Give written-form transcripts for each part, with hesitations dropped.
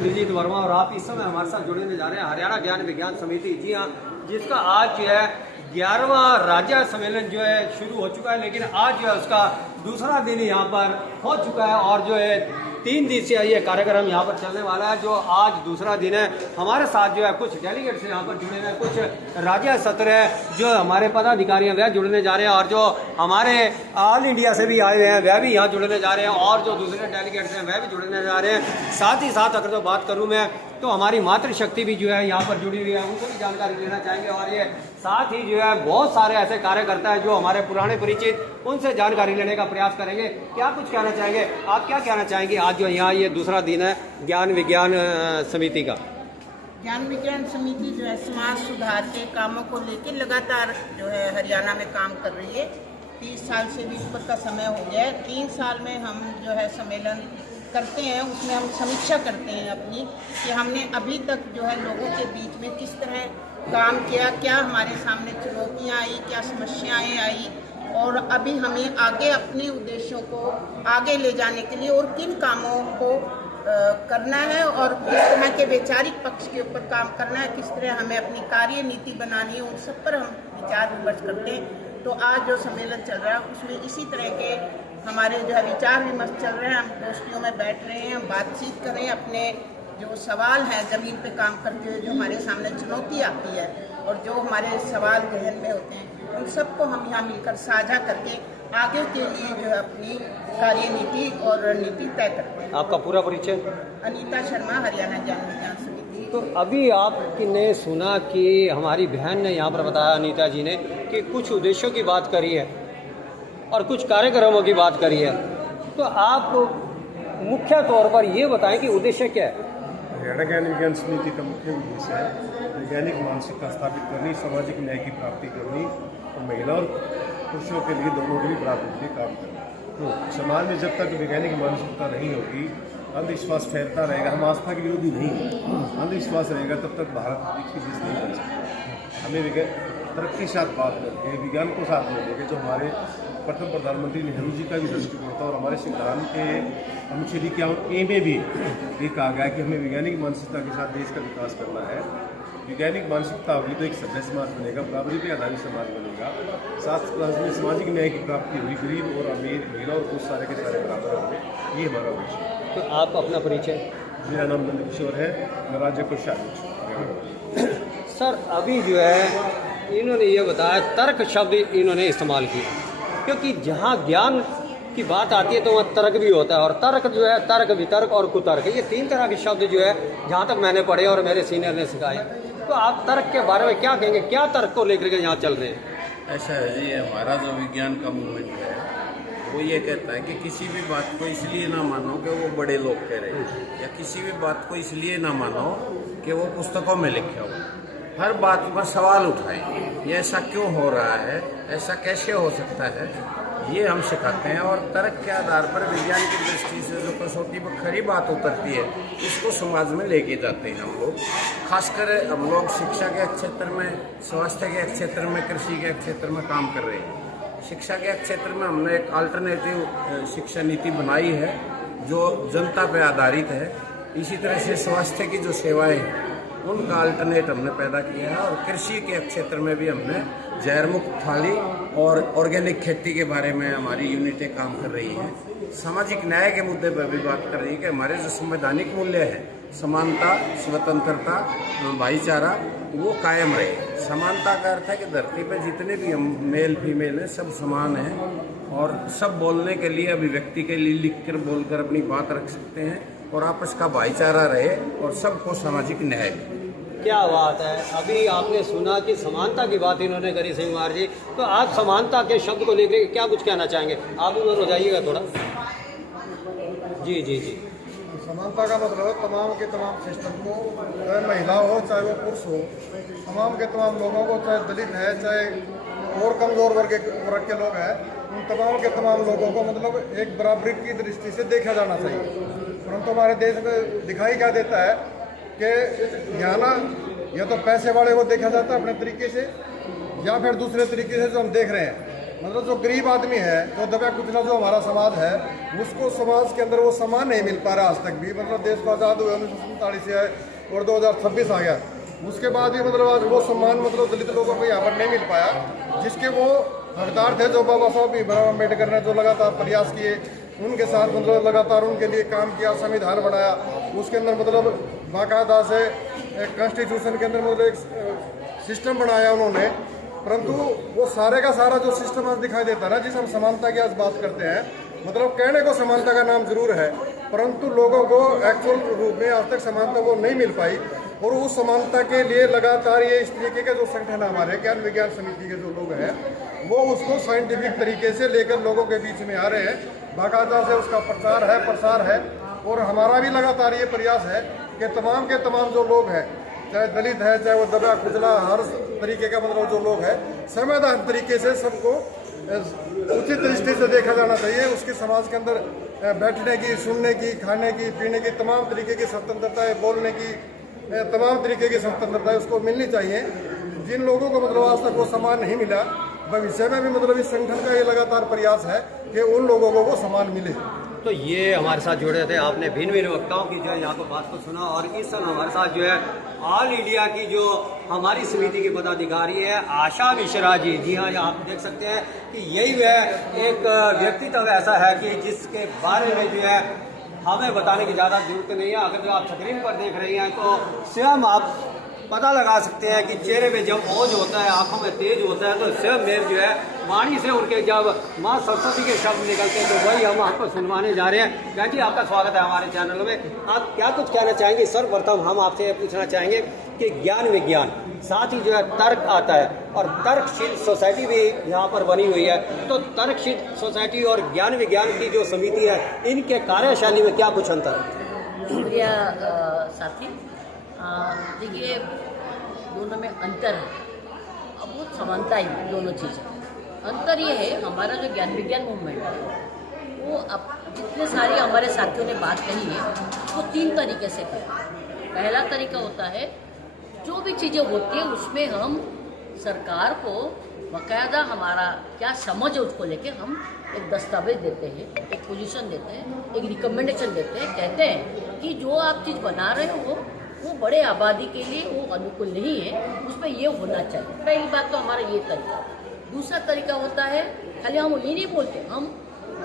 अभिजीत वर्मा और आप इस समय हमारे साथ जुड़ने जा रहे हैं हरियाणा ज्ञान विज्ञान समिति, जी हाँ, जिसका आज जो है 11वां राज्य सम्मेलन जो है शुरू हो चुका है, लेकिन आज जो है उसका दूसरा दिन यहाँ पर हो चुका है और जो है 3 दिवसीय ये कार्यक्रम यहाँ पर चलने वाला है, जो आज दूसरा दिन है। हमारे साथ जो है कुछ डेलीगेट्स यहाँ पर जुड़े हैं, कुछ राज्य सत्र है जो हमारे पदाधिकारी हैं वह जुड़ने जा रहे हैं और जो हमारे ऑल इंडिया से भी आए हुए हैं वह भी यहाँ जुड़ने जा रहे हैं और जो दूसरे डेलीगेट्स हैं वह भी जुड़ने जा रहे हैं। साथ ही साथ अगर तो बात करूँ मैं तो हमारी मातृशक्ति भी जो है यहाँ पर जुड़ी हुई है, उनको भी जानकारी लेना चाहेंगे और ये साथ ही जो है बहुत सारे ऐसे कार्यकर्ता हैं जो हमारे पुराने परिचित, उनसे जानकारी लेने का प्रयास करेंगे। क्या कुछ कहना चाहेंगे, आप क्या कहना चाहेंगे आज जो यहाँ ये दूसरा दिन है ज्ञान विज्ञान समिति का? ज्ञान विज्ञान समिति जो है समाज सुधार के कामों को लेकर लगातार जो है हरियाणा में काम कर रही है। 30 साल से भी ऊपर का समय हो गया है। 3 साल में हम जो है सम्मेलन करते हैं, उसमें हम समीक्षा करते हैं अपनी कि हमने अभी तक जो है लोगों के बीच में किस तरह काम किया, क्या हमारे सामने चुनौतियाँ आई, क्या समस्याएं आई और अभी हमें आगे अपने उद्देश्यों को आगे ले जाने के लिए और किन कामों को करना है और किस तरह के वैचारिक पक्ष के ऊपर काम करना है, किस तरह हमें अपनी कार्य नीति बनानी है, उन सब पर हम विचार विमर्श करते हैं। तो आज जो सम्मेलन चल रहा है उसमें इसी तरह के हमारे जो है विचार विमर्श चल रहे हैं। हम गोष्ठियों में बैठ रहे हैं, हम बातचीत कर रहे हैं, अपने जो सवाल हैं ज़मीन पे काम करते हुए जो हमारे सामने चुनौती आती है और जो हमारे सवाल जहन में होते हैं उन सबको हम यहाँ मिलकर साझा करके आगे के लिए जो है अपनी कार्यनीति और रणनीति तय करते हैं। आपका पूरा परिचय? अनीता शर्मा, हरियाणा ज्ञान विज्ञान समिति। तो अभी आपने सुना कि हमारी बहन ने यहाँ पर बताया, अनीता जी ने, कि कुछ उद्देश्यों की बात करी है और कुछ कार्यक्रमों की बात करी है, तो आप मुख्य तौर पर ये बताएं कि उद्देश्य क्या है? हरियाणा ज्ञान विज्ञान समिति का मुख्य उद्देश्य है वैज्ञानिक मानसिकता स्थापित करनी, सामाजिक न्याय की प्राप्ति करनी और महिला और पुरुषों के लिए दोनों के लिए बराबर के लिए काम करना। समाज में जब तक वैज्ञानिक मानसिकता नहीं होगी, अंधविश्वास फैलता रहेगा। हम आस्था के विरोधी नहीं हैं, अंधविश्वास रहेगा तब तक भारत विकसित देश नहीं बन सकता। हमें तरक्की के साथ बात करके, विज्ञान को साथ में लेके, जो हमारे प्रथम प्रधानमंत्री नेहरू जी का भी दृष्टिकोण था और हमारे संविधान के अनुच्छेद 51A में भी ये कहा गया है कि हमें वैज्ञानिक मानसिकता के साथ देश का विकास करना है। वैज्ञानिक मानसिकता होगी तो एक सभ्य समाज बनेगा, बराबरी पे आधारित समाज बनेगा, साथ में सामाजिक न्याय की प्राप्ति हुई, गरीब और अमीर, महिला और पुरुष सारे के सारे बराबर होंगे। ये हमारा उद्देश्य है। तो आप अपना परिचय? मेरा नाम नंदकिशोर है, मैं राज्य को शामिल। सर, अभी जो है इन्होंने ये बताया तर्क शब्द इन्होंने इस्तेमाल किया, क्योंकि जहाँ ज्ञान की बात आती है तो वहाँ तर्क भी होता है और तर्क जो है तर्क, वितर्क और कुतर्क, ये 3 तरह के शब्द जो है जहाँ तक मैंने पढ़े और मेरे सीनियर ने सिखाए। तो आप तर्क के बारे में क्या कहेंगे, क्या तर्क को लेकर के यहाँ चल रहे हैं? ऐसा है जी, हमारा जो विज्ञान का मूवमेंट है वो ये कहता है कि किसी भी बात को इसलिए ना मानो कि वो बड़े लोग कह रहे हैं, या किसी भी बात को इसलिए ना मानो कि वो पुस्तकों में लिखे हो। हर बात पर सवाल उठाएं, ये ऐसा क्यों हो रहा है, ऐसा कैसे हो सकता है, ये हम सिखाते हैं। और तर्क के आधार पर विज्ञान की दृष्टि से जो कसौटी पर खरी बात उतरती है उसको समाज में लेके जाते हैं हम लोग। खासकर हम लोग शिक्षा के क्षेत्र में, स्वास्थ्य के क्षेत्र में, कृषि के क्षेत्र में काम कर रहे हैं। शिक्षा के क्षेत्र में हमने एक अल्टरनेटिव शिक्षा नीति बनाई है जो जनता पर आधारित है। इसी तरह से स्वास्थ्य की जो सेवाएँ हैं उनका अल्टरनेट हमने पैदा किया है और कृषि के क्षेत्र में भी हमने जहर मुक्त थाली और ऑर्गेनिक खेती के बारे में हमारी यूनिटें काम कर रही हैं। सामाजिक न्याय के मुद्दे पर भी बात कर रही है कि हमारे जो संवैधानिक मूल्य हैं, समानता, स्वतंत्रता, भाईचारा, वो कायम रहे। समानता का अर्थ है कि धरती पर जितने भी हम मेल फीमेल हैं सब समान हैं और सब बोलने के लिए, अभिव्यक्ति के लिए लिखकर बोलकर अपनी बात रख सकते हैं और आपस का भाईचारा रहे और सबको सामाजिक न्याय। क्या बात है। अभी आपने सुना कि समानता की बात इन्होंने करी सिंह कुमार जी, तो आप समानता के शब्द को लेकर क्या कुछ कहना चाहेंगे? आप उधर हो जाइएगा थोड़ा। जी जी जी। समानता का मतलब है तमाम के तमाम सिस्टम को, चाहे महिला हो चाहे वो पुरुष हो, तमाम के तमाम लोगों को, चाहे दलित है चाहे और कमजोर वर्ग के लोग हैं, उन तमाम के तमाम लोगों को मतलब एक बराबरी की दृष्टि से देखा जाना चाहिए। परंतु हमारे देश में दिखाई क्या देता है कि यहाँ ना या तो पैसे वाले को देखा जाता है अपने तरीके से, या फिर दूसरे तरीके से जो हम देख रहे हैं मतलब जो गरीब आदमी है, जो दबा कुचला जो हमारा समाज है, उसको समाज के अंदर वो सम्मान नहीं मिल पा रहा आज तक भी। मतलब देश को आज़ाद हुए 1947 से है और 2026 आ गया, उसके बाद भी मतलब आज वो सम्मान मतलब दलित लोगों को यहाँ पर नहीं मिल पाया, जिसके वो हकदार थे। जो बाबा साहब भीमराव अम्बेडकर ने जो लगातार प्रयास किए, उनके साथ मतलब लगातार उनके लिए काम किया, संविधान बनाया, उसके अंदर मतलब बाकायदा से एक कॉन्स्टिट्यूशन के अंदर मतलब एक सिस्टम बनाया उन्होंने। परंतु वो सारे का सारा जो सिस्टम आज दिखाई देता है ना, जिस हम समानता की आज बात करते हैं, मतलब कहने को समानता का नाम जरूर है, परंतु लोगों को एक्चुअल रूप में आज तक समानता वो नहीं मिल पाई। और उस समानता के लिए लगातार ये इस तरीके के जो संगठन हमारे ज्ञान विज्ञान समिति के जो लोग हैं, वो उसको साइंटिफिक तरीके से लेकर लोगों के बीच में आ रहे हैं। बाकायदा से उसका प्रचार है, प्रसार है, और हमारा भी लगातार ये प्रयास है कि तमाम के तमाम जो लोग हैं, चाहे दलित है, चाहे वो दबा कुचला, हर तरीके का मतलब जो लोग हैं, संवैधानिक तरीके से सबको उचित दृष्टि से देखा जाना चाहिए। उसके समाज के अंदर बैठने की, सुनने की, खाने की, पीने की तमाम तरीके की स्वतंत्रता है, बोलने की तमाम तरीके की स्वतंत्रता उसको मिलनी चाहिए। जिन लोगों को मतलब आज तक वो सम्मान नहीं मिला, भविष्य में भी मतलब इस संगठन का ये लगातार प्रयास है कि उन लोगों को वो सम्मान मिले। तो ये हमारे साथ जुड़े थे, आपने भिन्न भिन्न वक्ताओं की जो है यहाँ पर बात को सुना। और इस समय हमारे साथ जो है ऑल इंडिया की जो हमारी समिति की पदाधिकारी है आशा मिश्रा जी। जी हाँ, यहाँ आप देख सकते हैं कि यही वह एक व्यक्तित्व ऐसा है कि जिसके बारे में जो है हमें बताने की ज़्यादा जरूरत नहीं है। अगर जो आप स्क्रीन पर देख रही हैं तो स्वयं आप पता लगा सकते हैं कि चेहरे पे जब ओज होता है, आंखों में तेज होता है, तो स्वयं में जो है वाणी से उनके जब माँ सरस्वती के शब्द निकलते हैं, तो वही हम आपको सुनवाने जा रहे हैं। बहन जी, आपका स्वागत है हमारे चैनल में। आप क्या कुछ कहना चाहेंगे? सर्वप्रथम हम आपसे पूछना चाहेंगे कि ज्ञान विज्ञान साथ ही जो है तर्क आता है, और तर्कशील सोसाइटी भी यहाँ पर बनी हुई है। तो तर्कशील सोसाइटी और ज्ञान विज्ञान की जो समिति है, इनके कार्यशैली में क्या कुछ अंतर है? शुक्रिया साथी। देखिए, दोनों में अंतर है, अब वो समानता है दोनों चीज़ें। अंतर ये है, हमारा जो ज्ञान विज्ञान मूवमेंट है, वो अब जितने सारे हमारे साथियों ने बात कही है, वो 3 तरीके से करें। पहला तरीका होता है, जो भी चीज़ें होती है उसमें हम सरकार को बाकायदा हमारा क्या समझ है उसको लेके हम एक दस्तावेज देते हैं, एक पोजीशन देते हैं, एक रिकमेंडेशन देते हैं। कहते हैं कि जो आप चीज़ बना रहे हो वो बड़े आबादी के लिए वो अनुकूल नहीं है, उसमें ये होना चाहिए। पहली बात तो हमारा ये तरीका। दूसरा तरीका होता है, खाली हम ये नहीं बोलते, हम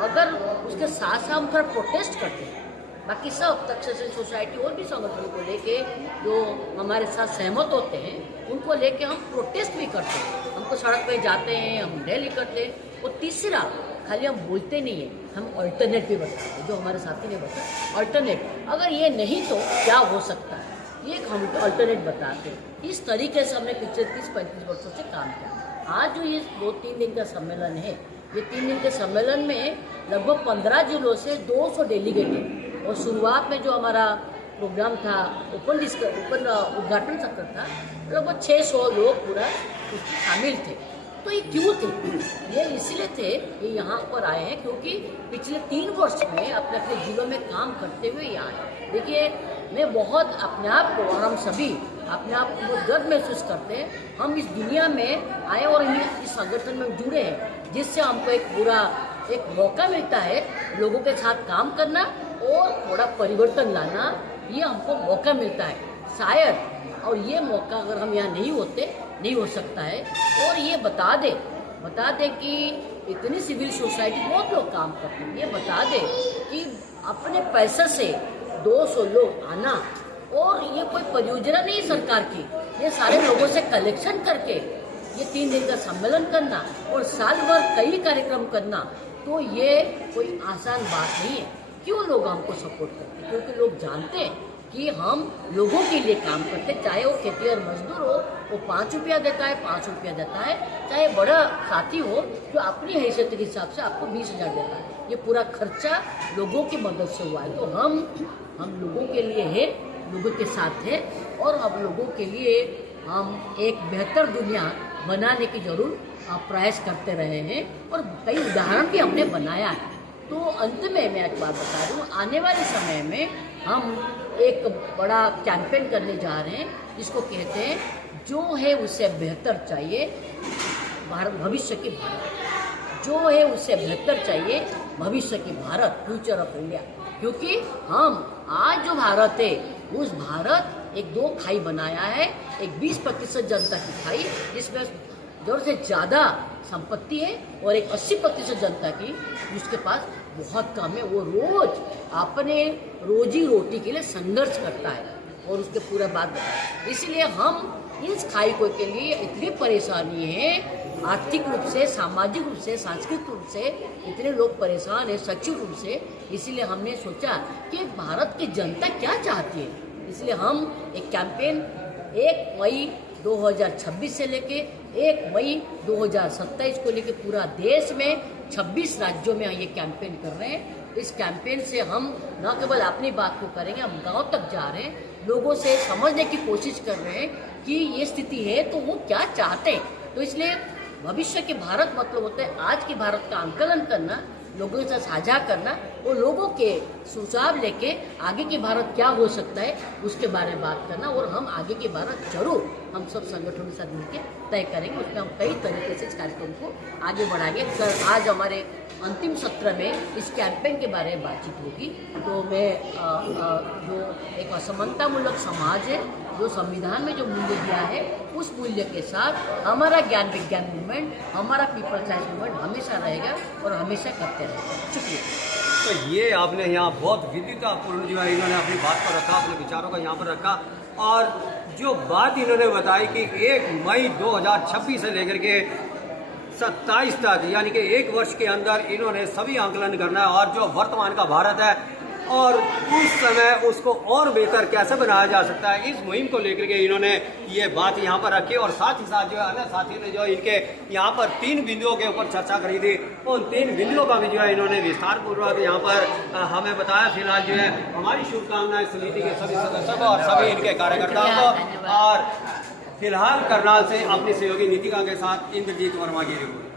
अगर उसके साथ साथ हम थोड़ा प्रोटेस्ट करते हैं। बाकी सब तक्षशिला सोसाइटी और भी संगठनों को लेके जो हमारे साथ सहमत होते हैं, उनको लेके हम प्रोटेस्ट भी करते हैं। हमको सड़क पे जाते हैं, हम रैली करते हैं। और तीसरा, खाली हम बोलते नहीं हैं, हम अल्टरनेट भी बताते हैं, जो हमारे साथी ने बताया अल्टरनेट। अगर ये नहीं तो क्या हो सकता है, ये हम अल्टरनेट बताते हैं। इस तरीके से हमने पिछले 30-35 वर्षों से काम किया। आज जो ये 2-3 दिन का सम्मेलन है, ये 3 दिन के सम्मेलन में लगभग 15 जिलों से 200 डेलीगेट हैं। और शुरुआत में जो हमारा प्रोग्राम था, ओपन उद्घाटन सत्र था, लगभग 600 लोग पूरा उसमें शामिल थे। तो ये क्यों थे? ये इसलिए थे कि यहाँ पर आए हैं क्योंकि पिछले 3 वर्ष में अपने अपने जिलों में काम करते हुए यहाँ आए। देखिए, मैं बहुत अपने आप को, और हम सभी अपने आप को गर्व महसूस करते हैं, हम इस दुनिया में आए और इस संगठन में जुड़े हैं, जिससे हमको एक मौका मिलता है लोगों के साथ काम करना और थोड़ा परिवर्तन लाना। ये हमको मौका मिलता है शायद, और ये मौका अगर हम यहाँ नहीं होते नहीं हो सकता है। और ये बता दे कि इतनी सिविल सोसाइटी बहुत लोग काम करते हैं। ये बता दे कि अपने पैसे से 200 लोग आना, और ये कोई परियोजना नहीं सरकार की, ये सारे लोगों से कलेक्शन करके ये 3 दिन का सम्मेलन करना और साल भर कई कार्यक्रम करना, तो ये कोई आसान बात नहीं है। क्यों लोग हमको सपोर्ट करते हैं? क्योंकि लोग जानते हैं कि हम लोगों के लिए काम करते हैं। चाहे वो खेती और मजदूर हो, वो 5 रुपया देता है, 5 रुपया देता है, चाहे बड़ा साथी हो जो अपनी हैसियत के हिसाब से आपको 20,000 देता है। ये पूरा खर्चा लोगों की मदद से हुआ है। तो हम लोगों के लिए है, लोगों के साथ है, और हम लोगों के लिए हम एक बेहतर दुनिया बनाने की जरूर प्रयास करते रहे हैं, और कई उदाहरण भी हमने बनाया है। तो अंत में मैं एक बात बता रही हूँ, आने वाले समय में हम एक बड़ा कैंपेन करने जा रहे हैं, जिसको कहते हैं जो है उससे बेहतर चाहिए भारत, भविष्य की भारत। जो है उससे बेहतर चाहिए भविष्य की भारत, फ्यूचर ऑफ इंडिया। क्योंकि हम आज जो भारत है उस भारत एक 2 खाई बनाया है, एक 20% जनता की खाई जिसमें जरूरत से ज़्यादा संपत्ति है और एक 80% जनता की जिसके पास बहुत कम है। वो रोज अपने रोजी रोटी के लिए संघर्ष करता है और उसके पूरा बात बताया। इसलिए हम इस खाई को के लिए इतनी परेशानी है, आर्थिक रूप से, सामाजिक रूप से, सांस्कृतिक रूप से इतने लोग परेशान हैं, शैक्षिक रूप से। इसीलिए हमने सोचा कि भारत की जनता क्या चाहती है, इसलिए हम एक कैंपेन 1 मई 2026 से लेके 1 मई 2027 को लेके पूरा देश में 26 राज्यों में ये कैंपेन कर रहे हैं। इस कैंपेन से हम न केवल अपनी बात को करेंगे, हम गांव तक जा रहे हैं, लोगों से समझने की कोशिश कर रहे हैं कि ये स्थिति है तो वो क्या चाहते हैं। तो इसलिए भविष्य के भारत मतलब होता है आज के भारत का आंकलन करना, लोगों से साझा करना और लोगों के सुझाव लेके आगे की भारत क्या हो सकता है उसके बारे में बात करना। और हम आगे की भारत जरूर हम सब संगठनों के साथ मिलकर तय करेंगे। उसमें हम कई तरीके से इस कार्यक्रम को आगे बढ़ाएंगे। आज हमारे अंतिम सत्र में इस कैंपेन के बारे में बातचीत होगी। तो मैं जो एक असमानतामूलक समाज है, जो संविधान में जो मूल्य दिया है उस मूल्य के साथ हमारा ज्ञान विज्ञान मूवमेंट, हमारा पीपल साइंस मूवमेंट हमेशा रहेगा और हमेशा करते रहेगा। शुक्रिया। तो ये आपने यहाँ बहुत विद्युतापूर्ण जो है इन्होंने अपनी बात को रखा, अपने विचारों को यहाँ पर रखा। और जो बात इन्होंने बताई कि 1 मई 2026 से लेकर के 27 तक यानी कि 1 वर्ष के अंदर इन्होंने सभी आंकलन करना है और जो वर्तमान का भारत है और उस समय उसको और बेहतर कैसे बनाया जा सकता है, इस मुहिम को लेकर के इन्होंने ये बात यहाँ पर रखी। और साथ ही साथ जो है अन्य साथियों ने जो इनके यहाँ पर 3 बिंदुओं के ऊपर चर्चा करी थी, उन 3 बिंदुओं का भी जो है इन्होंने विस्तार पूर्वक यहाँ पर हमें बताया। फिलहाल जो है हमारी शुभकामनाएं समिति के सभी सदस्यों को और सभी इनके कार्यकर्ताओं को। और फिलहाल करनाल से अपनी सहयोगी नीतिका के साथ इंद्रजीत वर्मा की रिपोर्ट।